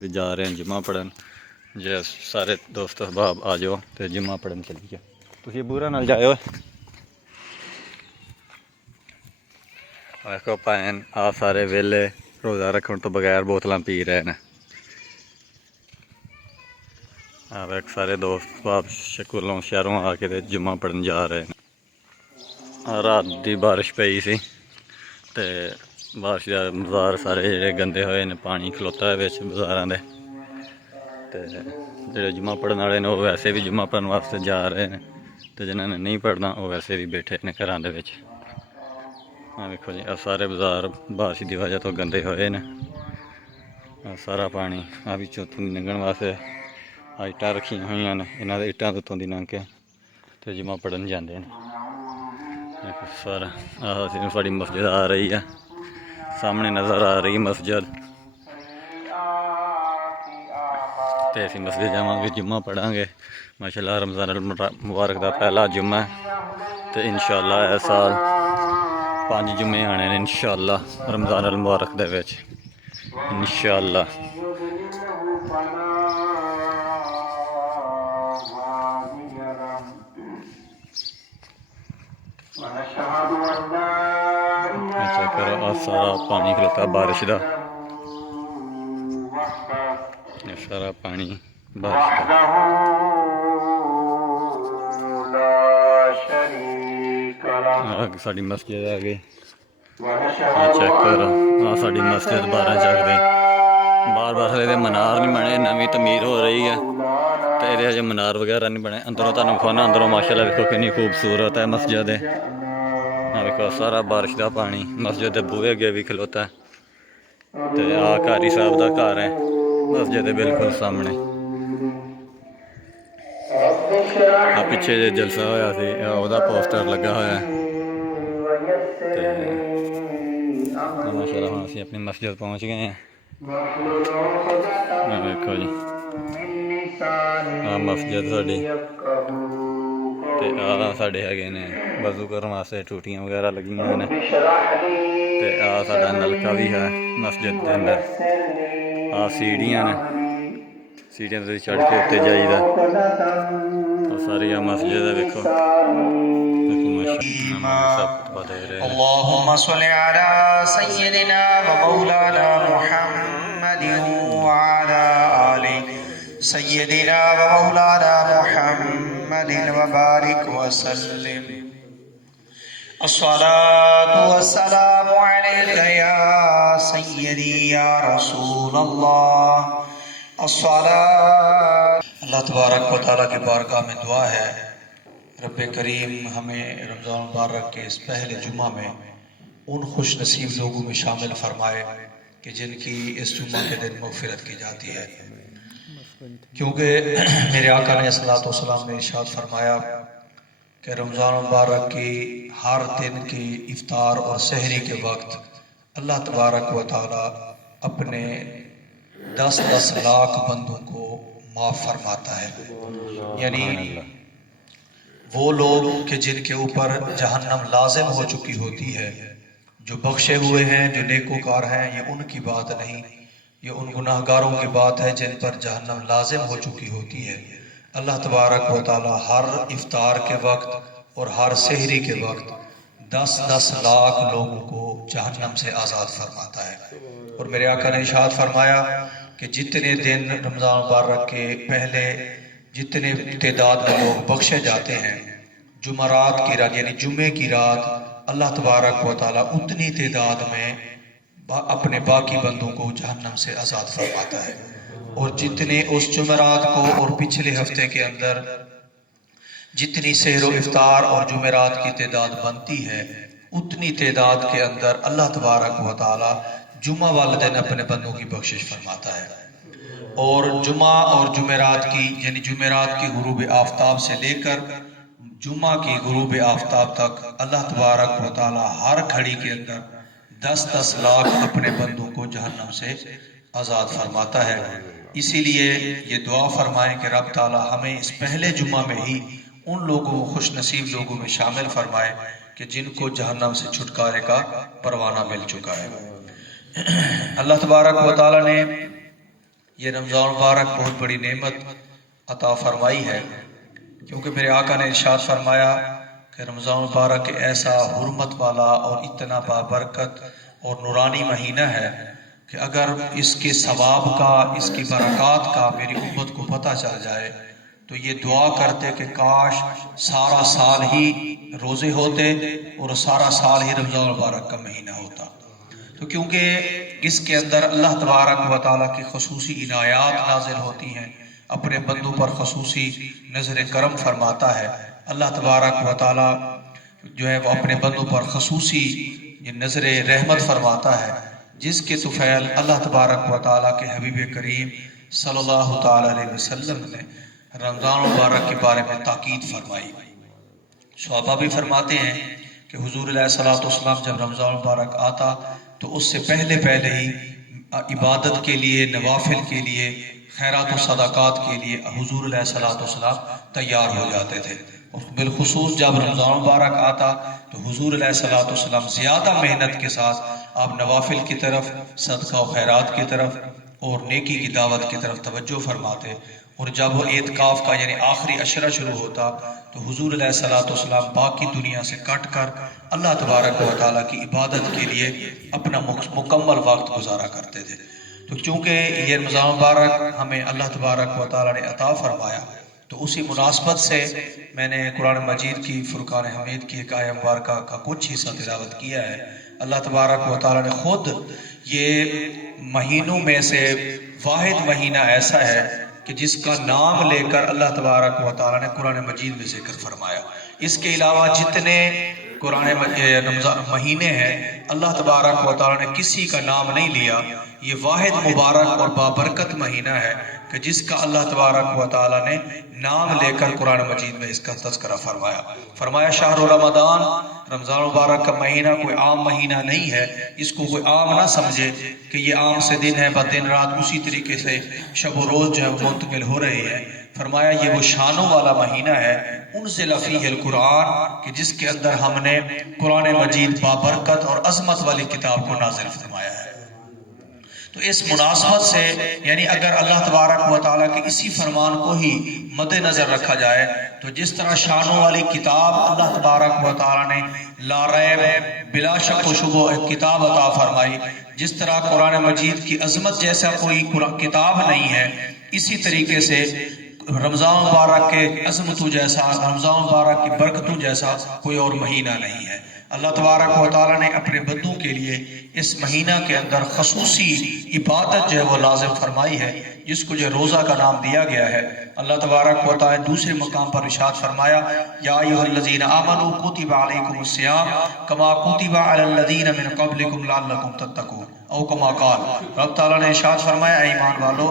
جا رہے ہیں جمعہ پڑھن جی سارے دوست احباب آ جاؤ تو جمعہ پڑھن چلیے تھی بورا نال جاؤ دیکھو پائن آ سارے ویلے روزہ رکھن تو بغیر بوتلاں پی رہے ہیں سارے دوست احباب سکولوں شہروں آ کے جمعہ پڑھن جا رہے ہیں رات دی بارش پئی سی تے بارش کا بازار سارے جڑے گندے ہوئے نے پانی کھلوتا ہے بچ بازاراں دے تے جڑے جمعہ پڑھن والے نے وہ ویسے بھی جمعہ پڑھن واسطے جا رہے ہیں تے جنہاں نے نہیں پڑھنا وہ ویسے بھی بیٹھے نے گھراں دے وچ دیکھو جی سارے بازار بارش کی وجہ تو گندے ہوئے نے سارا پانی چوتھوں دی لنگھن واسطے اٹاں رکھیاں ہوئی نے انہاں دے اٹاں تو دی لنگھ کے تے جمعہ پڑھن جاندے نے سارا ساری مسجد آ رہی ہے سامنے نظر آ رہی مسجد تے اسی مسجد جاواں گے جمعہ پڑھاں گے ماشاءاللہ رمضان المبارک دا پہلا جمعہ تے انشاءاللہ اس سال 5 جمعے آنے نے انشاءاللہ رمضان المبارک دے وچ انشاءاللہ چیک کرو سارا پانی کھلوتا بارش دا سارا پانی بارش دا ساری مسجد آ گئی چیک کرو ساری مسجد 12 جگ دی بار یہ منار نہیں بنے نویں تعمیر ہو رہی ہے تو یہ منار وغیرہ نہیں بنے اندروں تمہیں کھانا اندروں ماشاءاللہ دیکھو کنی خوبصورت ہے مسجد دیکھو سارا بارش کا پانی مسجد کے بوہے اگے بھی کھلوتا ہے تو قاری صاحب کا گھر ہے مسجد کے بالکل سامنے پیچھے جلسہ ہوا سی وہ پوسٹر لگا ہوا ہے ماشاءاللہ ہوں اسی اپنی مسجد پہنچ گئے ہیں دیکھو جی مسجد ساری ساڈے ہے نے وضو کرنے واسطے ٹوٹیاں وغیرہ لگی ہوئی نے ساڈا نلکا بھی ہے مسجد کے اندر سیڑھیاں نے سیڑھیاں سے چڑھ کے اتنے جائیدا ساری مسجد ہے دیکھو اللهم صل على سيدنا ومولانا محمد وعلى آل سيدنا ومولانا محمد وبارك وسلم الصلاة والسلام عليك يا سيدي يا رسول الله الصلاة اللہ تبارک و تعالیٰ کی بارگاہ میں دعا ہے رب کریم ہمیں رمضان مبارک کے اس پہلے جمعہ میں ان خوش نصیب لوگوں میں شامل فرمائے کہ جن کی اس جمعہ کے دن مغفرت کی جاتی ہے کیونکہ میرے آقا علیہ الصلوۃ والسلام نے ارشاد فرمایا کہ رمضان مبارک کی ہر دن کی افطار اور سحری کے وقت اللہ تبارک و تعالی اپنے 10 لاکھ بندوں کو معاف فرماتا ہے یعنی وہ لوگ کہ جن کے اوپر جہنم لازم ہو چکی ہوتی ہے جو بخشے ہوئے ہیں جو نیکوکار ہیں یہ ان کی بات نہیں یہ ان گناہگاروں کی بات ہے جن پر جہنم لازم ہو چکی ہوتی ہے اللہ تبارک و تعالی ہر افطار کے وقت اور ہر سحری کے وقت 10 لاکھ لوگوں کو جہنم سے آزاد فرماتا ہے اور میرے آقا نے ارشاد فرمایا کہ جتنے دن رمضان مبارک کے پہلے جتنے تعداد میں لوگ بخشے جاتے ہیں جمعرات کی رات یعنی جمعے کی رات اللہ تبارک و تعالی اتنی تعداد میں اپنے باقی بندوں کو جہنم سے آزاد فرماتا ہے اور جتنے اس جمعرات کو اور پچھلے ہفتے کے اندر جتنی سحر و افطار اور جمعرات کی تعداد بنتی ہے اتنی تعداد کے اندر اللہ تبارک و تعالی جمعہ والے دن اپنے بندوں کی بخشش فرماتا ہے اور جمعہ اور جمعرات کی یعنی جمعرات کی غروب آفتاب سے لے کر جمعہ کی غروب آفتاب تک اللہ تبارک و تعالی ہر گھڑی کے اندر 10 لاکھ اپنے بندوں کو جہنم سے آزاد فرماتا ہے اسی لیے یہ دعا فرمائیں کہ رب تعالی ہمیں اس پہلے جمعہ میں ہی ان لوگوں خوش نصیب لوگوں میں شامل فرمائے کہ جن کو جہنم سے چھٹکارے کا پروانہ مل چکا ہے اللہ تبارک و تعالی نے یہ رمضان مبارک بہت بڑی نعمت عطا فرمائی ہے، کیونکہ میرے آقا نے ارشاد فرمایا کہ رمضان مبارک ایسا حرمت والا اور اتنا بابرکت اور نورانی مہینہ ہے کہ اگر اس کے ثواب کا، اس کی برکات کا میری امت کو پتہ چل جائے تو یہ دعا کرتے کہ کاش سارا سال ہی روزے ہوتے اور سارا سال ہی رمضان مبارک کا مہینہ ہوتا۔ تو کیونکہ اس کے اندر اللہ تبارک و تعالیٰ کی خصوصی عنایات نازل ہوتی ہیں، اپنے بندوں پر خصوصی نظر کرم فرماتا ہے اللہ تبارک و تعالیٰ، جو ہے وہ اپنے بندوں پر خصوصی نظر رحمت فرماتا ہے، جس کے طفیل اللہ تبارک و تعالیٰ کے حبیب کریم صلی اللہ تعالیٰ علیہ وسلم نے رمضان مبارک کے بارے میں تاکید فرمائی۔ صحابہ بھی فرماتے ہیں کہ حضور علیہ الصلوۃ والسلام جب رمضان مبارک آتا تو اس سے پہلے ہی عبادت کے لیے، نوافل کے لیے، خیرات و صدقات کے لیے حضور علیہ الصلوۃ والسلام تیار ہو جاتے تھے، اور بالخصوص جب رمضان مبارک آتا تو حضور علیہ الصلوۃ والسلام زیادہ محنت کے ساتھ آپ نوافل کی طرف، صدقہ و خیرات کی طرف اور نیکی کی دعوت کی طرف توجہ فرماتے، اور جب وہ اعتکاف کا یعنی آخری عشرہ شروع ہوتا تو حضور علیہ الصلوۃ والسلام باقی دنیا سے کٹ کر اللہ تبارک و تعالیٰ کی عبادت کے لیے اپنا مکمل وقت گزارا کرتے تھے۔ تو چونکہ یہ رمضان مبارک ہمیں اللہ تبارک و تعالیٰ نے عطا فرمایا، تو اسی مناسبت سے میں نے قرآن مجید کی فرقان حمید کی ایک آیہ مبارکہ کا کچھ حصہ تلاوت کیا ہے۔ اللہ تبارک و تعالیٰ نے خود یہ مہینوں میں سے واحد مہینہ ایسا ہے کہ جس کا نام لے کر اللہ تبارک و تعالیٰ نے قرآن مجید میں ذکر فرمایا۔ اس کے علاوہ جتنے قرآن رمضان مہینے ہیں اللہ تبارک و تعالیٰ نے کسی کا نام نہیں لیا۔ یہ واحد مبارک اور بابرکت مہینہ ہے کہ جس کا اللہ تبارک و تعالیٰ نے نام لے کر قرآن مجید میں اس کا تذکرہ فرمایا شہر رمضان، رمضان مبارک کا مہینہ کوئی عام مہینہ نہیں ہے، اس کو کوئی عام نہ سمجھے کہ یہ عام سے دن ہے، بس دن رات اسی طریقے سے شب و روز جو ہے منتقل ہو رہے ہیں۔ فرمایا یہ وہ شانوں والا مہینہ ہے، انزل فیہ القرآن، کہ جس کے اندر ہم نے قرآن مجید بابرکت اور عظمت والی کتاب کو نازل فرمایا ہے۔ تو اس مناسبت سے یعنی اگر اللہ تبارک و تعالیٰ کے اسی فرمان کو ہی مد نظر رکھا جائے تو جس طرح شانوں والی کتاب اللہ تبارک و تعالیٰ نے لا ریب بلا شک و شبہ ایک کتاب عطا فرمائی، جس طرح قرآن مجید کی عظمت جیسا کوئی کتاب نہیں ہے، اسی طریقے سے رمضان مبارک کے عظمتوں جیسا، رمضان مبارک کی برکتوں جیسا کوئی اور مہینہ نہیں ہے۔ اللہ تبارک و تعالیٰ نے اپنے بندوں کے لیے اس مہینہ کے اندر خصوصی عبادت جو ہے وہ لازم فرمائی ہے، جس کو جو روزہ کا نام دیا گیا ہے۔ اللہ تبارک و تعالیٰ نے دوسرے مقام پر ارشاد فرمایا یا ایھا الذین آمنوا کتب علیکم الصیام کما کتب علی الذین من قبلکم لعلکم تتقون، او کما قال، رب تعالیٰ نے ارشاد فرمایا اے ایمان والو،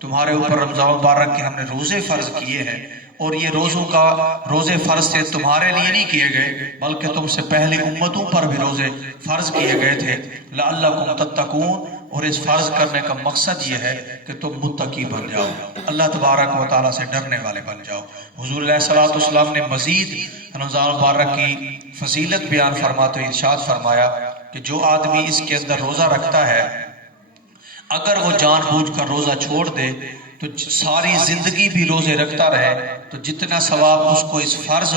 تمہارے اوپر رمضان مبارک کے ہم نے روزے فرض کیے ہیں، اور یہ روزے فرض سے تمہارے لیے نہیں کیے گئے بلکہ تم سے پہلے امتوں پر بھی روزے فرض کیے گئے تھے، لعلکم تتقون، اور اس فرض کرنے کا مقصد یہ ہے کہ تم متقی بن جاؤ، اللہ تبارک و تعالیٰ سے ڈرنے والے بن جاؤ۔ حضور علیہ الصلوۃ والسلام نے مزید رمضان مبارک کی فضیلت بیان فرماتے ہوئے ارشاد فرمایا کہ جو آدمی اس کے اندر روزہ رکھتا ہے، اگر وہ جان بوجھ کر روزہ چھوڑ دے تو ساری زندگی بھی روزے رکھتا رہے تو جتنا ثواب اس کو اس فرض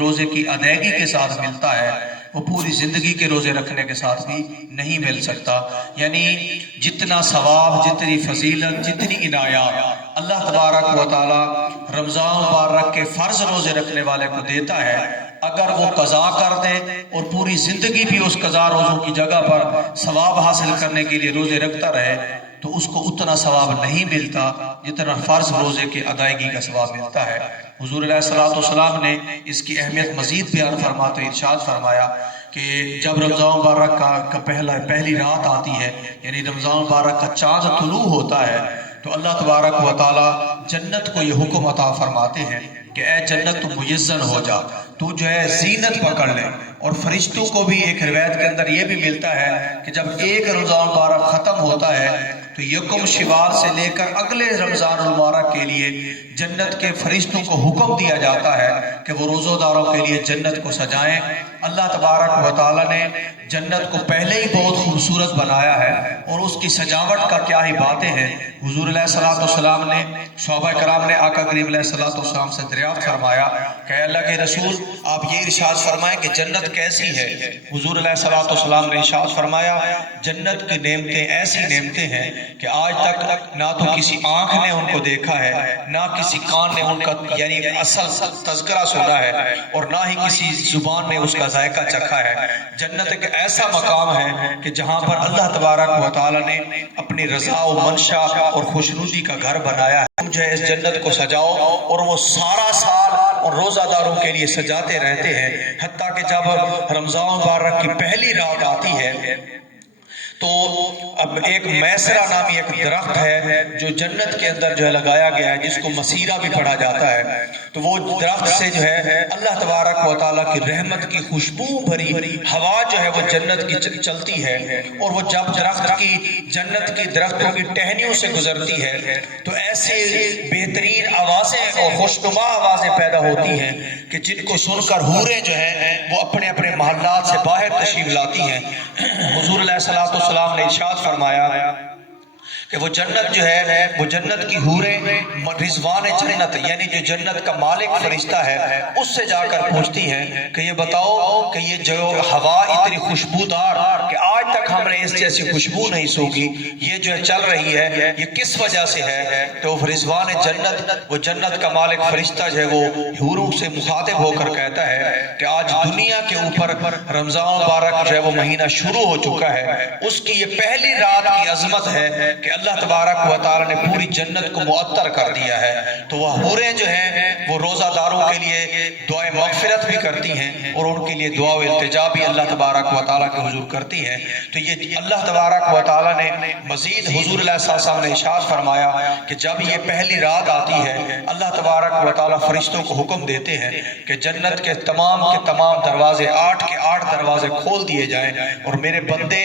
روزے کی ادائیگی کے ساتھ ملتا ہے وہ پوری زندگی کے روزے رکھنے کے ساتھ بھی نہیں مل سکتا۔ یعنی جتنا ثواب، جتنی فضیلت، جتنی عنایات اللہ تبارک و تعالیٰ رمضان مبارک کے فرض روزے رکھنے والے کو دیتا ہے، اگر وہ قضا کر دے اور پوری زندگی بھی اس قضا روزوں کی جگہ پر ثواب حاصل کرنے کے لیے روزے رکھتا رہے تو اس کو اتنا ثواب نہیں ملتا جتنا فرض روزے کی ادائیگی کا ثواب ملتا ہے۔ حضور علیہ الصلوۃ والسلام نے اس کی اہمیت مزید بیان فرماتے ہوئے ارشاد فرمایا کہ جب رمضان مبارک کا پہلی رات آتی ہے، یعنی رمضان مبارک کا چاند طلوع ہوتا ہے، تو اللہ تبارک و تعالیٰ جنت کو یہ حکم عطا فرماتے ہیں کہ اے جنت تو میزن ہو جا، تو جو ہے زینت پکڑ لے۔ اور فرشتوں کو بھی ایک روایت کے اندر یہ بھی ملتا ہے کہ جب ایک رمضان مبارک ختم ہوتا ہے تو یکم شوال سے لے کر اگلے رمضان المبارک کے لیے جنت کے فرشتوں کو حکم دیا جاتا ہے کہ وہ روزہ داروں کے لیے جنت کو سجائیں۔ اللہ تبارک و تعالیٰ نے جنت کو پہلے ہی بہت خوبصورت بنایا ہے، اور اس کی سجاوٹ کا کیا ہی باتیں ہیں۔ حضور علیہ الصلوۃ والسلام نے، صحابہ کرام نے آقا کریم علیہ الصلوۃ والسلام سے دریافت فرمایا کہ اے اللہ کے رسول، آپ یہ ارشاد فرمائیں کہ جنت کیسی ہے؟ حضور علیہ الصلوۃ والسلام نے ارشاد فرمایا جنت کی نعمتیں ایسی نعمتیں ہیں کہ آج تک نہ تو کسی آنکھ نے ان کو دیکھا ہے، نہ کسی کان نے ان کا یعنی اصل تذکرہ سنا ہے، اور نہ ہی کسی زبان نے اس کا ذائقہ چکھا ہے۔ جنت ایک ایسا مقام ہے کہ جہاں پر اللہ تبارک و تعالیٰ نے اپنی رضا و منشا اور خوشنودی کا گھر بنایا ہے۔ تم جو ہے اس جنت کو سجاؤ، اور وہ سارا سال اور روزہ داروں کے لیے سجاتے رہتے ہیں، حتیٰ کہ جب رمضان مبارک کی پہلی رات آتی ہے تو اب ایک میسرہ نامی ایک درخت ہے جو جنت کے اندر جو ہے لگایا گیا ہے، جس کو مسیرہ بھی پڑھا جاتا ہے، تو وہ درخت سے جو ہے اللہ تبارک و تعالیٰ کی رحمت کی خوشبو بھری ہوا جو ہے وہ جنت کی چلتی ہے، اور وہ جب جنت کی درختوں کی ٹہنیوں سے گزرتی ہے تو ایسے بہترین آوازیں اور خوشنما آوازیں پیدا ہوتی ہیں کہ جن کو سن کر حوریں جو ہیں وہ اپنے اپنے محلات سے باہر تشریف لاتی ہیں۔ حضور علیہ السلام نے ارشاد فرمایا کہ وہ جنت جو ہے وہ جنت کی حوریں رضوان جنت یعنی جو جنت کا مالک فرشتہ ہے اس سے جا کر پوچھتی ہیں کہ یہ بتاؤ کہ یہ جو ہوا اتنی خوشبودار کہ آج تک ہم نے اس جیسی خوشبو نہیں سونگھی، یہ جو چل رہی ہے یہ کس وجہ سے ہے؟ تو رضوان جنت، وہ جنت کا مالک فرشتہ جو ہے وہ حوروں سے مخاطب ہو کر کہتا ہے کہ آج دنیا کے اوپر رمضان مبارک جو ہے وہ مہینہ شروع ہو چکا ہے، اس کی یہ پہلی رات کی عظمت ہے کہ اللہ تبارک و تعالیٰ نے پوری جنت کو معطر کر دیا ہے۔ تو وہ حوریں جو ہیں وہ روزہ داروں کے لیے دعائے مغفرت بھی کرتی ہیں، اور ان کے لیے دعا و التجا بھی اللہ تبارک و تعالیٰ کے حضور کرتی ہیں۔ تو یہ اللہ تبارک و تعالیٰ نے مزید حضور علیہ السلام نے ارشاد فرمایا کہ جب یہ پہلی رات آتی ہے اللہ تبارک و تعالیٰ فرشتوں کو حکم دیتے ہیں کہ جنت کے تمام دروازے 8 کے 8 دروازے کھول دیے جائیں، اور میرے بندے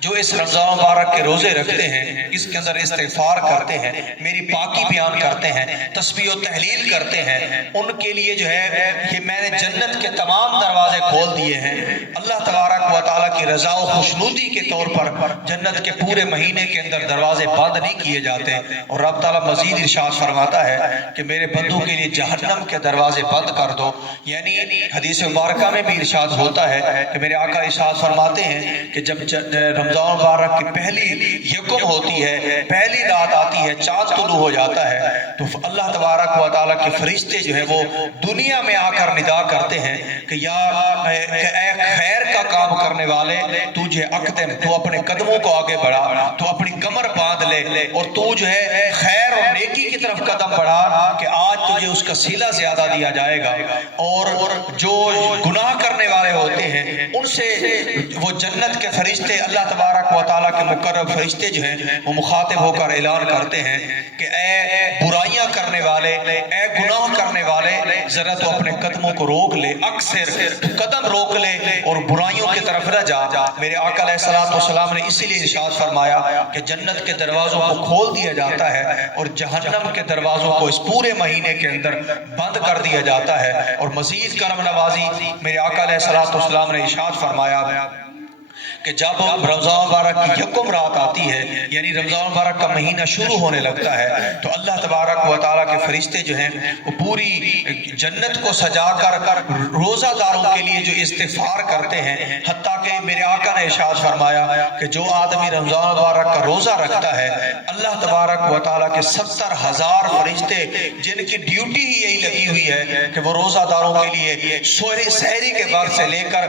جو اس رمضان مبارک کے روزے رکھتے ہیں، اس کے اندر استغفار کرتے ہیں، میری پاکی بیان کرتے ہیں، تسبیح و تحلیل کرتے ہیں، ان کے لیے جو ہے کہ میں نے جنت کے تمام دروازے کھول دیے ہیں۔ اللہ تبارک و تعالیٰ کی رضا و خوشنودی کے طور پر جنت کے پورے مہینے کے اندر دروازے بند نہیں کیے جاتے، اور رب تعالیٰ مزید ارشاد فرماتا ہے کہ میرے بندوں کے لیے جہنم کے دروازے بند کر دو۔ یعنی حدیث مبارکہ میں بھی ارشاد ہوتا ہے کہ میرے آقا ارشاد فرماتے ہیں کہ جب رمضان مبارک کی پہلی یکم ہوتی ہے، پہلی رات آتی ہے، چاند طلوع ہو جاتا ہے، تو اللہ تبارک و تعالیٰ کے فرشتے جو ہیں وہ دنیا میں آ کر ندا کرتے ہیں کہ یا اے خیر کا کام کرنے والے، تجھے اقدم، تو اپنے قدموں کو آگے بڑھا، تو اپنی کمر باندھ لے، اور تو جو ہے خیر اور نیکی کی طرف قدم بڑھا کہ آج تجھے اس کا صلہ زیادہ دیا جائے گا۔ اور جو گناہ کرنے والے ہوتے ہیں ان سے وہ جنت کے فرشتے اللہ تبارک و تعالیٰ کے مقرب فرشتے جو ہیں وہ مخاطب ہو کر اعلان کرتے ہیں کہ اے برائیاں کرنے والے، اے گناہ کرنے والے، ذرا تو اپنے قدموں کو روک لے، اکثر قدم روک لے اور برائیوں کی طرف نہ جا۔ میرے آقا علیہ الصلوۃ والسلام نے اسی لیے ارشاد فرمایا کہ جنت کے دروازوں کو کھول دیا جاتا ہے اور جہنم کے دروازوں کو اس پورے مہینے کے اندر بند کر دیا جاتا ہے۔ اور مزید کرم نوازی میرے آقا علیہ الصلوۃ والسلام نے ارشاد فرمایا کہ جب رمضان مبارک کی یکم رات آتی ہے، یعنی رمضان مبارک کا مہینہ شروع ہونے لگتا ہے، تو اللہ تبارک و تعالیٰ کے فرشتے جو ہیں وہ پوری جنت کو سجا کر روزہ داروں کے لیے جو استغفار کرتے ہیں، حتیٰ کہ میرے آقا نے ارشاد فرمایا کہ جو آدمی رمضان مبارک کا روزہ رکھتا ہے، اللہ تبارک و تعالیٰ کے 70,000 فرشتے جن کی ڈیوٹی ہی یہی لگی ہوئی ہے کہ وہ روزہ داروں کے لیے سحری کے وقت سے لے کر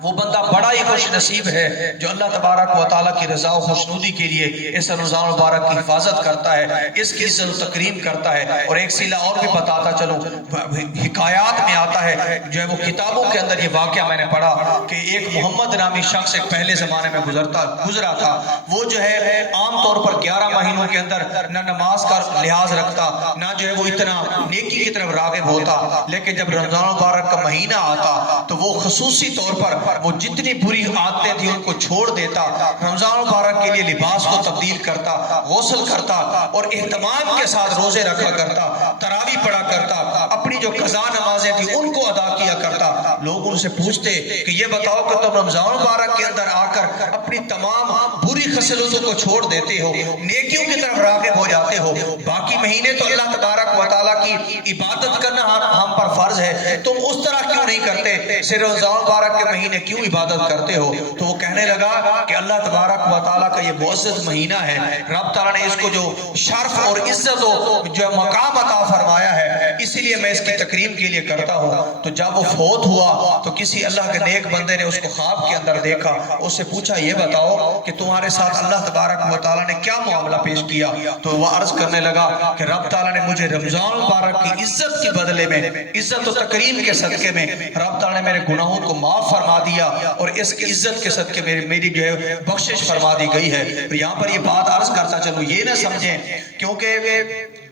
وہ بندہ بڑا ہی خوش نصیب ہے جو اللہ تبارک و تعالیٰ کی رضا و خوشنودی کے لیے اس رمضان المبارک کی حفاظت کرتا ہے، اس کی عزت و تکریم کرتا ہے۔ اور ایک سیلا اور بھی بتاتا چلوں، حکایات میں آتا ہے جو ہے وہ کتابوں کے اندر یہ واقعہ میں نے پڑھا کہ ایک محمد نامی شخص ایک پہلے زمانے میں گزرا تھا۔ وہ جو ہے عام طور پر 11 مہینوں کے اندر نہ نماز کا لحاظ رکھتا، نہ جو ہے وہ اتنا نیکی کی طرف راغب ہوتا، لیکن جب رمضان المبارک کا مہینہ آتا تو وہ خصوصی طور پر وہ جتنی بری عادتیں تھیں ان کو چھوڑ دیتا، رمضان مبارک کے لیے لباس کو تبدیل کرتا، غسل کرتا اور اہتمام کے ساتھ روزے رکھا کرتا، تراویح پڑھا کرتا، اپنی جو قضا نمازیں تھیں ان کو ادا کیا کرتا۔ لوگ ان سے پوچھتے کہ یہ بتاؤ کہ تم رمضان مبارک کے اندر آ کر اپنی تمام بری خصلتوں کو چھوڑ دیتے ہو، نیکیوں کی طرف راغب ہو جاتے ہو، باقی مہینے تو اللہ تبارک و تعالیٰ کی عبادت کرنا ہم پر فرض ہے، تم اس طرح کیوں نہیں کرتے، صرف رمضان مبارک کے مہینے کیوں عبادت کرتے ہو؟ تو وہ کہنے لگا کہ اللہ تبارک و تعالیٰ کا یہ معزز مہینہ ہے، رب تعالیٰ نے اس کو جو شرف اور عزت و جو مقام عطا فرمایا ہے، اسی لیے میں اس کی تکریم کے لیے کرتا ہوں۔ تو جب وہ فوت ہوا تو کسی اللہ کے نیک بندے نے اس کو خواب کے اندر دیکھا، اس سے پوچھا یہ بتاؤ کہ تمہارے ساتھ اللہ تبارک و تعالیٰ نے کیا معاملہ پیش کیا؟ تو وہ عرض کرنے لگا کہ رب تعالیٰ نے مجھے رمضان مبارک کی عزت کے بدلے میں، عزت و تکریم کے صدقے میں رب تعالیٰ نے میرے گناہوں کو معاف فرما دیا اور اس کی عزت کے صدقے میری جو ہے بخشش فرما دی گئی ہے۔ اور یہاں پر یہ بات عرض کرتا چلوں، یہ نہ سمجھیں کیونکہ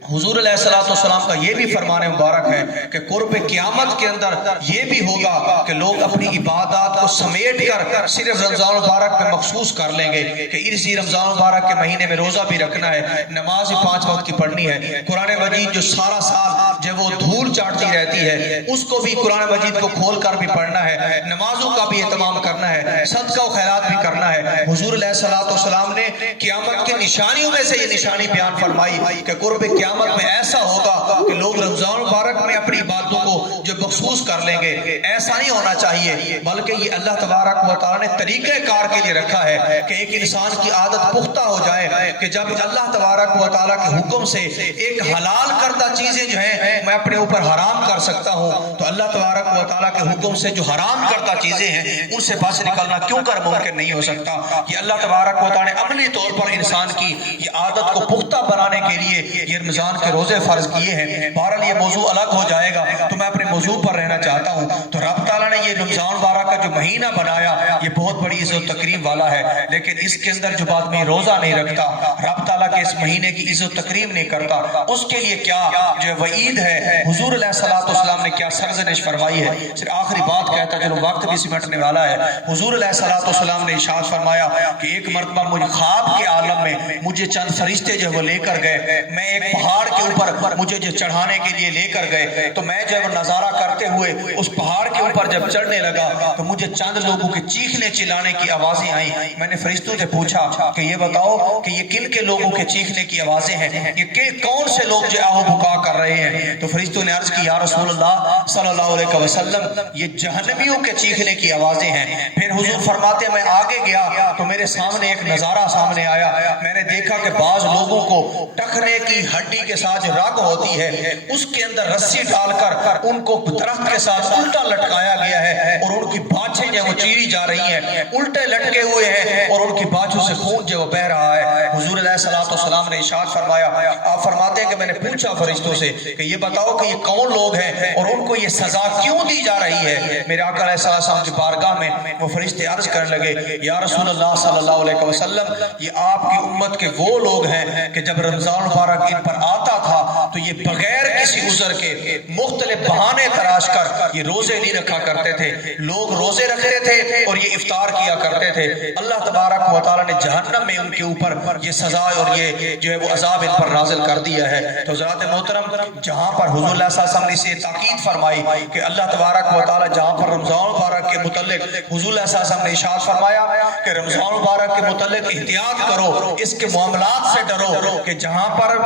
حضور علیہ السلام کا یہ بھی فرمان مبارک ہے کہ قرب قیامت کے اندر یہ بھی ہوگا کہ لوگ اپنی عبادات کو سمیٹ کر صرف رمضان مبارک میں مخصوص کر لیں گے کہ اسی رمضان مبارک کے مہینے میں روزہ بھی رکھنا ہے، نماز 5 وقت کی پڑھنی ہے، قرآن مجید جو سارا سال جب وہ دھول چاٹتی رہتی ہے اس کو بھی قرآن مجید کو کھول کر بھی پڑھنا ہے، نمازوں کا بھی اہتمام کرنا ہے، صدقہ و خیرات بھی کرنا ہے۔ حضور علیہ السلام نے قیامت کی نشانیوں میں سے یہ نشانی بیان فرمائی کہ قرب قیامت میں ایسا ہوگا کہ لوگ رمضان مبارک میں اپنی عبادتوں کو جو مخصوص کر لیں گے۔ ایسا نہیں ہونا چاہیے، بلکہ یہ اللہ تبارک و تعالیٰ نے طریقہ کار کے لیے رکھا ہے کہ ایک انسان کی عادت پختہ ہو جائے کہ جب اللہ تبارک و تعالیٰ کے حکم سے ایک حلال کردہ چیزیں جو ہیں میں اپنے اوپر حرام کر سکتا ہوں، تو اللہ تبارک و تعالیٰ کے حکم سے جو حرام کردہ چیزیں ہیں ان سے بچ نکلنا کیوں کر ممکن نہیں ہو سکتا؟ یہ اللہ تبارک و تعالیٰ نے عملی طور پر انسان کی یہ عادت کو پختہ بنانے کے لیے یہ رمضان کے روزے فرض کیے ہیں۔ بہرحال یہ موضوع الگ ہو جائے گا، تو میں اپنے موضوع پر رہنا چاہتا ہوں۔ تو رب تعالیٰ نے یہ رمضان مبارک کا جو مہینہ بنایا یہ بہت بڑی عزت و تکریم والا ہے، لیکن اس کے اندر جو آدمی روزہ نہیں رکھتا، رب تعالیٰ کے اس مہینے کی عزت و تکریم نہیں کرتا، اس کے لیے کیا جو وعید ہے، حضور علیہ السلام نے کیا سرزنش فرمائی ہے۔ صرف آخری بات کہتا چلو، وقت بھی سمٹنے والا ہے۔ حضور علیہ السلام نے ارشاد فرمایا کہ ایک مرتبہ مجھے خواب کے عالم میں مجھے چند فرشتے جو وہ لے کر گئے، میں ایک پہاڑ کے اوپر مجھے جو چڑھانے کے لیے لے کر گئے، تو میں جب نظارہ کرتے ہوئے اس پہاڑ کے اوپر جب چڑھنے لگا تو مجھے چند لوگوں کے چیخنے چلانے کی آوازیں آئیں۔ میں نے فرشتوں سے پوچھا کہ یہ بتاؤ کہ یہ کن کے لوگوں کے چیخنے کی آوازیں ہیں، یہ کون سے لوگ جو آہو بکا کر رہے ہیں؟ تو فرشتوں نے عرض کی یا رسول اللہ صلی اللہ علیہ وسلم یہ جہنمیوں کے چیخنے کی آوازیں ہیں۔ پھر حضور فرماتے میں آگے گیا تو میرے سامنے ایک نظارہ سامنے آیا، میں نے دیکھا کہ بعض لوگوں کو ٹخنے کی ہڈی کے ساتھ جو رگ ہوتی ہے اس کے اندر رسی ڈال کر ان کو درخت کے ساتھ الٹا لٹکایا گیا ہے اور ان کی بانچیں جو وہ چیری جا رہی ہیں، الٹے لٹکے ہوئے ہیں اور ان کی بانچوں سے خون جو بہ رہا ہے۔ حضور علیہ السلام نے ارشاد فرمایا، آپ فرماتے ہیں کہ میں نے پوچھا فرشتوں سے کہ یہ بتاؤ کہ یہ کون لوگ ہیں اور ان کو یہ سزا کیوں دی جا رہی ہے؟ میرے آقا علیہ السلام کی بارگاہ میں وہ فرشتے عرض کرنے لگے یا رسول اللہ صلی اللہ علیہ وسلم یہ آپ کی امت کے وہ لوگ ہیں کہ جب رمضان مبارک ان پر آتا تھا تو یہ بغیر کسی عذر کے مختلف بہانے تراش کر یہ روزے نہیں رکھا کرتے تھے، لوگ روزے رکھتے تھے اور یہ افطار کیا کرتے تھے۔ اللہ تبارک و تعالیٰ نے جہنم میں ان کے اوپر یہ سزا اور یہ جو ہے وہ عذاب ان پر نازل کر دیا ہے۔ تو حضرات محترم، جہاں پر حضور اللہ صلی اللہ علیہ وسلم نے اسے تاکید فرمائی کہ اللہ تبارک و تعالیٰ جہاں پر رمضان مبارک کے متعلق حضور اللہ صلی اللہ علیہ وسلم نے ارشاد فرمایا کہ رمضان مبارک کے متعلق احتیاط کرو، اس کے معاملات سے ڈرو کہ جہاں پر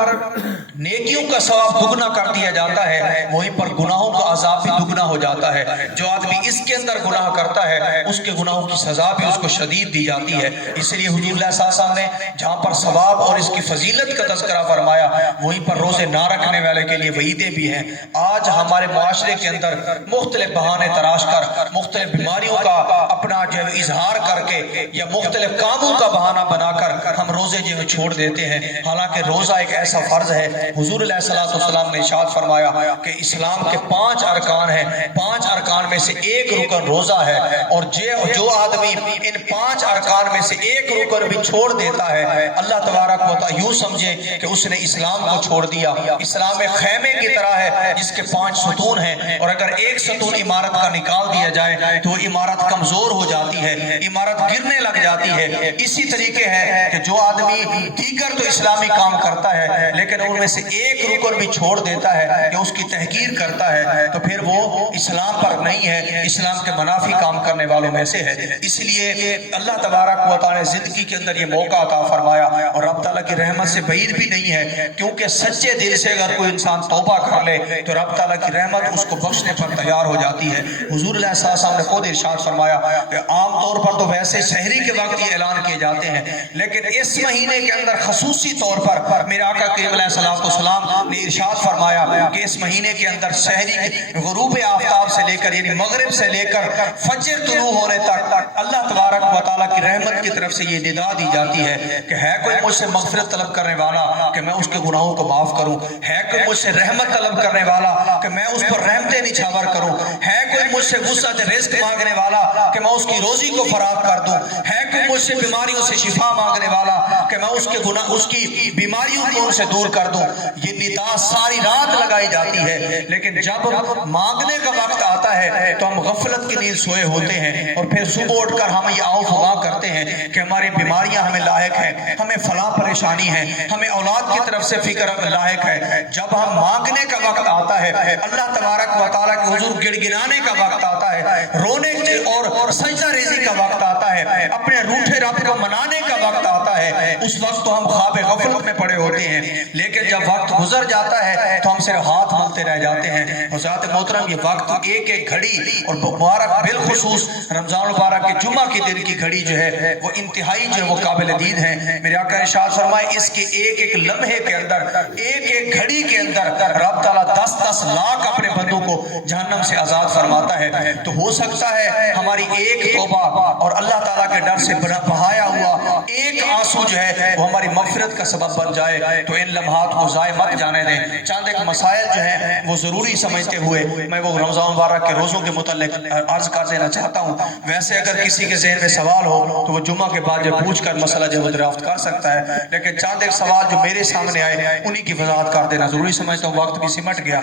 نیکیوں کا ثواب دگنا کر دیا جاتا ہے وہیں پر گناہوں کا عذاب بھی دگنا ہو جاتا ہے. جو آدمی اس کے اندر گناہ کرتا ہے اس کے گناہوں کی سزا بھی اس کو شدید دی جاتی ہے. اس لیے حضور اللہ صلی اللہ علیہ وسلم نے جہاں پر ثواب اور اس کی فضیلت کا تذکرہ فرمایا وہیں پر روزے نہ رکھنے والے کے لیے وعیدیں بھی ہیں. آج ہمارے معاشرے کے اندر مختلف بہانے تراش کر مختلف بیماریوں کا اپنا جو اظہار کر کے یا مختلف کاموں کا بہانہ بنا کر ہم روزے جو ہے چھوڑ دیتے ہیں. حالانکہ روزہ ایک ایسا فرض ہے. حضور علیہ الصلوۃ والسلام نے ارشاد فرمایا کہ اسلام کے 5 ارکان ہیں. 5 ارکان میں سے ایک رکن روزہ ہے اور جو آدمی ان 5 ارکان میں سے ایک رکن بھی چھوڑ دیتا ہے اللہ تبارک و تعالیٰ یوں سمجھے کہ اس نے اسلام کو چھوڑ دیا. اسلام ایک خیمے کی طرح ہے جس کے 5 ستون ہیں اور اگر ایک ستون عمارت کا نکال دیا جائے تو عمارت کمزور ہو جاتی ہے, عمارت گرنے لگ جاتی ہے. اسی طریقے ہے کہ جو آدمی دیگر تو اسلامی کام کرتا ہے لیکن ان میں سے ایک رکن بھی چھوڑ دیتا ہے یا اس کی تحقیر کرتا ہے تو پھر وہ اسلام پر نہیں ہے, اسلام کے منافی کام کرنے والوں میں سے ہے. اس لیے اللہ تبارک و تعالی نے زندگی کے اندر یہ موقع عطا فرمایا اور رب تعالیٰ کی رحمت سے بعید بھی نہیں ہے کیونکہ سچے دل سے اگر کوئی انسان توبہ کر لے تو رب تعالیٰ کی رحمت اس کو بخشنے پر تیار ہو جاتی ہے. حضور علیہ السلام نے خود ارشاد فرمایا کہ عام طور پر تو ویسے شہری کے وقت یہ اعلان کیے جاتے ہیں لیکن اس مہینے کے اندر خصوصی طور پر میرے آقا کریم علیہ السلام نے ارشاد فرمایا کہ اس مہینے کے اندر شہری غروب آفتاب سے لے کر یعنی مغرب سے لے کر فجر طلوع ہونے تک اللہ تبارک و تعالیٰ کی رحمت کی طرف سے یہ ندا دی جاتی ہے کہ ہے کوئی مجھ سے مغفرت طلب کرنے والا کہ میں اس کے گناہوں کو معاف کروں, ہے کوئی مجھ سے رحمت طلب کرنے والا کہ میں اس پر رحمتیں نچھاور کروں, ہے کوئی مجھ سے وسعت رزق مانگنے والا کہ میں اس کی روزی کو فراخ کر دوں, ہے کوئی مجھ سے بیماریوں سے شفا مانگنے والا کہ میں اس کی بیماریوں کو ان سے دور کر دوں. یہ ندا ساری رات لگائی جاتی ہے لیکن جب مانگنے کا وقت آتا ہے تو ہم غفلت کی نیند سوئے ہوتے ہیں اور پھر صبح اٹھ کر ہم یہ آؤ فغاں کرتے ہیں کہ ہماری بیماریاں ہمیں لاحق ہیں, ہمیں فلاں پریشانی ہے, ہمیں اولاد کی طرف سے فکر لاحق ہے. جب ہم مانگنے کا وقت آتا ہے اللہ تبارک و تعالیٰ کے حضور گڑ گڑانے کا وقت آتا ہے, رونے اور سجدہ ریزی کا وقت آتا ہے, اپنے روٹھے رب کو منانے کا وقت آتا ہے, اس وقت تو ہم خواب غفلت میں پڑے ہوتے ہیں. لیکن جب وقت گزر جاتا ہے تو ہم صرف ہاتھ ملتے رہ جاتے ہیں. حضرات محترم یہ وقت ایک ایک گھڑی اور مبارک بالخصوص رمضان المبارک کے جمعہ کے دن کی گھڑی جو ہے وہ انتہائی جو ہے وہ قابل دید ہے. میرے آقا نے ارشاد فرمائے اس کے ایک ایک لمحے کے اندر ایک ایک گھڑی کے اندر رب تعالیٰ 10-10 لاکھ اپنے بندوں کو جہنم سے آزاد فرماتا ہے. تو ہو سکتا ہے ہماری ایک توبہ اور اللہ تعالیٰ کے ڈر سے بہایا ہوا ایک آنسو جو ہے وہ ہماری مغفرت کا سبب بن جائے. تو ان لمحات کو ضائع مت جانے دیں. چند ایک مسائل جو ہیں وہ ضروری سمجھتے ہوئے میں وہ رمضان مبارک کے روزوں کے متعلق عرض کر دینا چاہتا ہوں. ویسے اگر کسی کے ذہن میں سوال ہو تو وہ جمعہ کے بعد جو پوچھ کر مسئلہ جو وہ دریافت کر سکتا ہے, لیکن چند ایک سوال جو میرے سامنے آئے انہی کی وضاحت کر دینا ضروری سمجھتا ہوں. وقت بھی سمٹ گیا.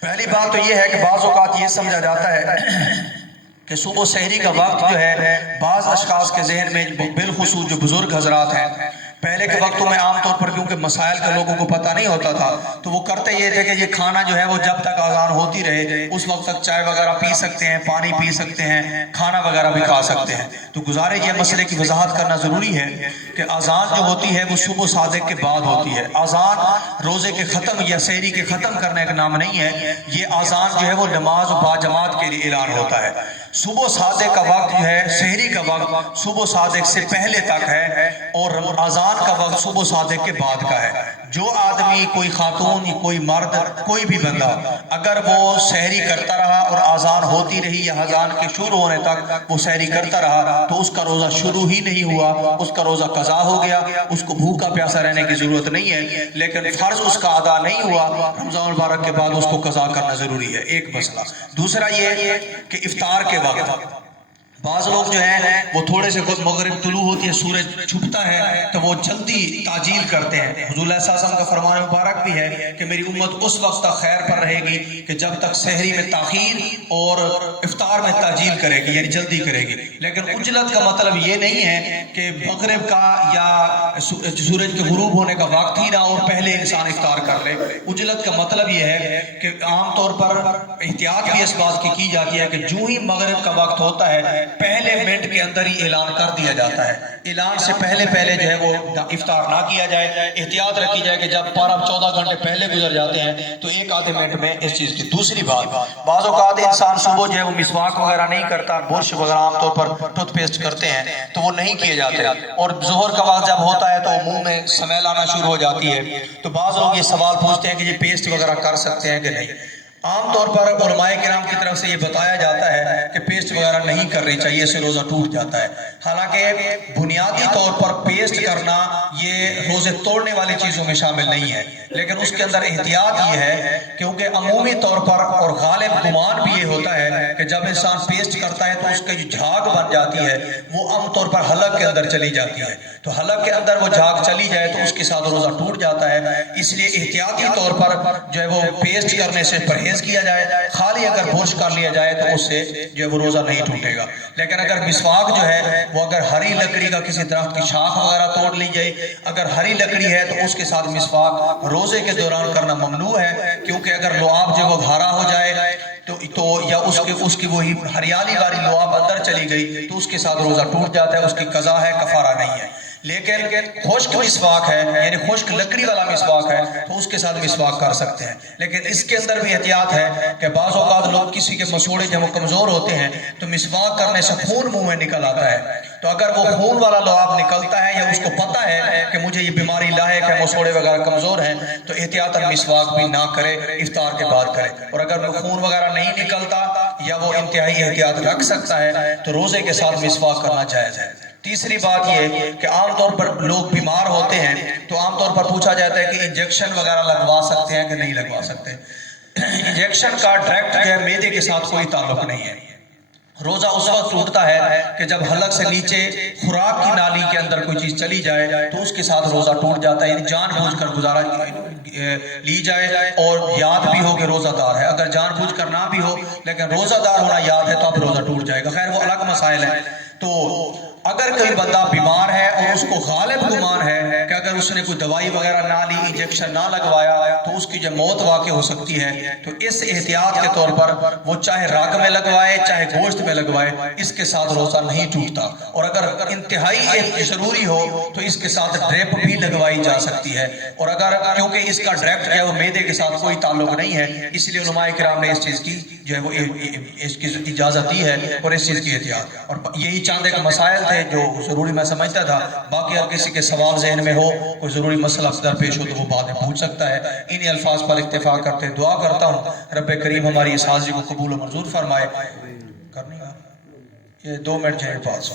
پہلی بات تو یہ ہے کہ بعض اوقات یہ سمجھا جاتا ہے کہ صبح سحری کا وقت جو ہے بعض اشخاص کے ذہن میں بالخصوص جو بزرگ حضرات ہیں پہلے کے وقتوں میں عام طور پر کیونکہ مسائل کا لوگوں کو پتہ نہیں ہوتا تھا تو وہ کرتے یہ تھے کہ یہ کھانا جو ہے وہ جب تک اذان ہوتی رہے اس وقت تک چائے وغیرہ پی سکتے ہیں, پانی پی سکتے ہیں, کھانا وغیرہ بھی کھا سکتے ہیں. تو گزارش یہ مسئلے کی وضاحت کرنا ضروری ہے کہ اذان جو ہوتی ہے وہ صبح صادق کے بعد ہوتی ہے. اذان روزے کے ختم یا سحری کے ختم کرنے کا نام نہیں ہے. یہ اذان جو ہے وہ نماز با جماعت کے لیے اعلان ہوتا ہے. صبح صادق کا وقت جو ہے سحری کا وقت صبح صادق سے پہلے تک ہے اور اذان کا وقت صبح صادق کے بعد کا ہے. جو آدمی کوئی خاتون کوئی مرد کوئی بھی بندہ اگر وہ سحری کرتا رہا اور اذان ہوتی رہی یا اذان کے شروع ہونے تک وہ سحری کرتا رہا تو اس کا روزہ شروع ہی نہیں ہوا, اس کا روزہ قضا ہو گیا. اس کو بھوکا پیاسا رہنے کی ضرورت نہیں ہے لیکن فرض اس کا ادا نہیں ہوا. رمضان المبارک کے بعد اس کو قضا کرنا ضروری ہے. ایک مسئلہ. دوسرا یہ کہ افطار کے وقت بعض لوگ جو ہیں وہ تھوڑے سے خود مغرب طلوع ہوتی ہے سورج چھپتا ہے تو وہ جلدی تعجیل کرتے ہیں. حضور اللہ صلی اللہ علیہ وسلم کا فرمان مبارک بھی ہے کہ میری امت اس وقت تک خیر پر رہے گی کہ جب تک سحری میں تاخیر اور افطار میں تعجیل کرے گی یعنی جلدی کرے گی. لیکن عجلت کا مطلب یہ نہیں ہے کہ مغرب کا یا سورج کے غروب ہونے کا وقت ہی نہ اور پہلے انسان افطار کر لے. عجلت کا مطلب یہ ہے کہ عام طور پر احتیاط بھی اس بات کی جاتی ہے کہ جو ہی مغرب کا وقت ہوتا ہے پہلے منٹ کے اندر ہی اعلان کر دیا جاتا ہے. اعلان سے پہلے جو ہے وہ افطار نہ کیا جائے. احتیاط رکھی جائے کہ جب 14 گھنٹے پہلے گزر جاتے ہیں تو ایک آدھے منٹ میں اس چیز کی. دوسری بات، بعض اوقات انسان صبح جو ہے وہ مسواک وغیرہ نہیں کرتا، برش وغیرہ عام طور پر ٹوتھ پیسٹ کرتے ہیں تو وہ نہیں کیے جاتے، اور ظہر کا وقت جب ہوتا ہے تو منہ میں سمیل آنا شروع ہو جاتی ہے. تو بعض لوگ یہ سوال پوچھتے ہیں کہ یہ پیسٹ وغیرہ کر سکتے ہیں کہ نہیں. عام طور پر علماء کرام کی طرف سے یہ بتایا جاتا ہے کہ پیسٹ وغیرہ نہیں کرنی چاہیے، اس سے روزہ ٹوٹ جاتا ہے. حالانکہ بنیادی طور پر پیسٹ کرنا یہ روزے توڑنے والی چیزوں میں شامل نہیں ہے، لیکن اس کے اندر احتیاط یہ ہے کیونکہ عمومی طور پر اور غالب گمان بھی یہ ہوتا ہے کہ جب انسان پیسٹ کرتا ہے تو اس کی جو جھاگ بن جاتی ہے وہ عام طور پر حلق کے اندر چلی جاتی ہے. تو حلق کے اندر وہ جھاگ چلی جائے تو اس کے ساتھ روزہ ٹوٹ جاتا ہے. اس لیے احتیاطی طور پر جو ہے وہ پیسٹ کرنے سے پرہیز کیا جائے. خالی اگر برش کر لیا جائے تو اس سے جو ہے وہ روزہ نہیں ٹوٹے گا. لیکن اگر مسواک جو ہے وہ اگر ہری لکڑی کا کسی درخت کی شاخ وغیرہ توڑ لی جائے، اگر ہری لکڑی ہے تو اس کے ساتھ مسواک روزے کے دوران کرنا ممنوع ہے، کیونکہ اگر لعاب جو وہ گھارا ہو جائے تو یا اس کی وہی ہریالی والی لعاب اندر چلی گئی تو اس کے ساتھ روزہ ٹوٹ جاتا ہے، اس کی قضا ہے، کفارہ نہیں ہے. لیکن خشک مسواک ہے، یعنی خشک لکڑی والا مسواک ہے تو اس کے ساتھ مسواک کر سکتے ہیں. لیکن اس کے اندر بھی احتیاط ہے کہ بعض اوقات لوگ کسی کے مسوڑے جب وہ کمزور ہوتے ہیں تو مسواک کرنے سے خون منہ میں نکل آتا ہے. تو اگر وہ خون والا لعاب نکلتا ہے یا اس کو پتہ ہے کہ مجھے یہ بیماری لاحق ہے، مسوڑے وغیرہ کمزور ہیں، تو احتیاطاً مسواک بھی نہ کرے، افطار کے بعد کرے. اور اگر وہ خون وغیرہ نہیں نکلتا یا وہ انتہائی احتیاط رکھ سکتا ہے تو روزے کے ساتھ مسواک کرنا جائز ہے. تیسری بات یہ کہ عام طور پر لوگ بیمار ہوتے ہیں تو عام طور پر پوچھا جاتا ہے کہ انجیکشن وغیرہ لگوا سکتے ہیں کہ نہیں لگوا سکتے. انجیکشن کا ڈائریکٹ جو ہے معدے کے ساتھ کوئی تعلق نہیں ہے. روزہ اس وقت ٹوٹتا ہے کہ جب حلق سے نیچے خوراک کی نالی کے اندر کوئی چیز چلی جائے تو اس کے ساتھ روزہ ٹوٹ جاتا ہے. یعنی جان بوجھ کر گزارا لی جائے اور یاد بھی ہو کہ روزہ دار ہے. اگر جان بوجھ کر نہ بھی ہو لیکن روزہ دار ہونا یاد ہے تو اب روزہ ٹوٹ جائے گا. خیر وہ الگ مسائل ہیں. تو اگر کوئی بندہ بیمار ہے اور اس کو غالب گمان ہے کہ اگر اس نے کوئی دوائی وغیرہ نہ لی، انجیکشن نہ لگوایا تو اس کی جو موت واقع ہو سکتی ہے، تو اس احتیاط کے طور پر وہ چاہے راگ میں لگوائے چاہے گوشت میں لگوائے، اس کے ساتھ روزہ نہیں ٹوٹتا. اور اگر انتہائی ضروری ہو تو اس کے ساتھ ڈریپ بھی لگوائی جا سکتی ہے. اور اگر کیونکہ اس کا ڈائریکٹ جو ہے وہ معدے کے ساتھ کوئی تعلق نہیں ہے، اس لیے علماء کرام نے اس چیز کی جو ہے وہ اس کی اجازت دی ہے اور اس چیز کی احتیاط. اور یہی چاند ایک مسائل تھے جو ضروری میں سمجھتا تھا. باقی اگر کسی کے سوال ذہن میں ہو، کوئی ضروری مسئلہ درپیش ہو تو وہ بعد میں پوچھ سکتا ہے. انہی الفاظ پر اکتفا کرتے دعا کرتا ہوں رب کریم ہماری اس حاضری کو قبول و منظور فرمائے. کرنی ہے یہ 2 منٹ جو ہے پاس